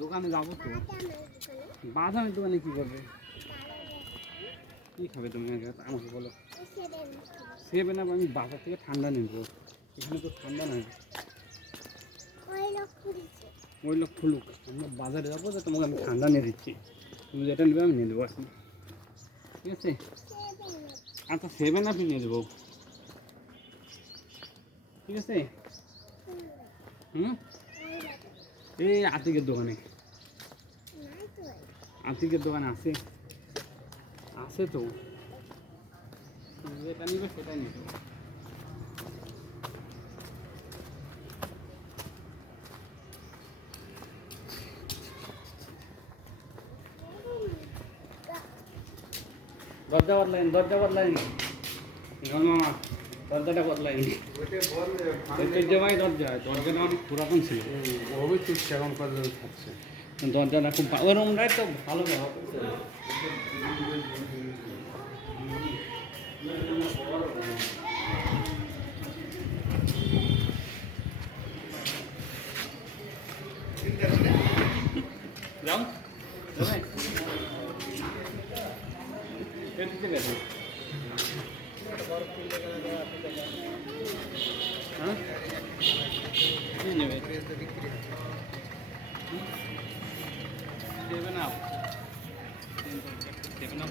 দোকানে যাব তো। বাজারের দোকানে কি করবে? কি খাবে তুমি আমাকে বলো। সেভেন আপ আমি বাজার থেকে ঠান্ডা নেব। এখানে তো ঠান্ডা নয় ওই লোক খুলুক। আমরা বাজারে যাব তো তোমাকে আমি ঠান্ডা নিয়ে দিচ্ছি। তুমি যেটা নেবে আমি নিয়ে দেবো এখন। ঠিক আছে? আচ্ছা সেভেন আপই নিয়ে দেবো ঠিক আছে? হুম? এই আতিকের দোকানে। আতিকের দোকানে আছে। আছে তো। যেটা নিবে সেটাই নিয়ে দেবো দরজা বদলাইন দরজা বদলাইন। মামা। দরজাটা বদলাইন ঐতিহ্যবাহী দরজা দরজাটা অনেক পুরাতন ছিল। ওই তো সেরকম করে থাকছে। দরজাটা খুব ওই রুমটাই তো ভালো ব্যবহার করছে। যাবে? নেবে। Seven up seven up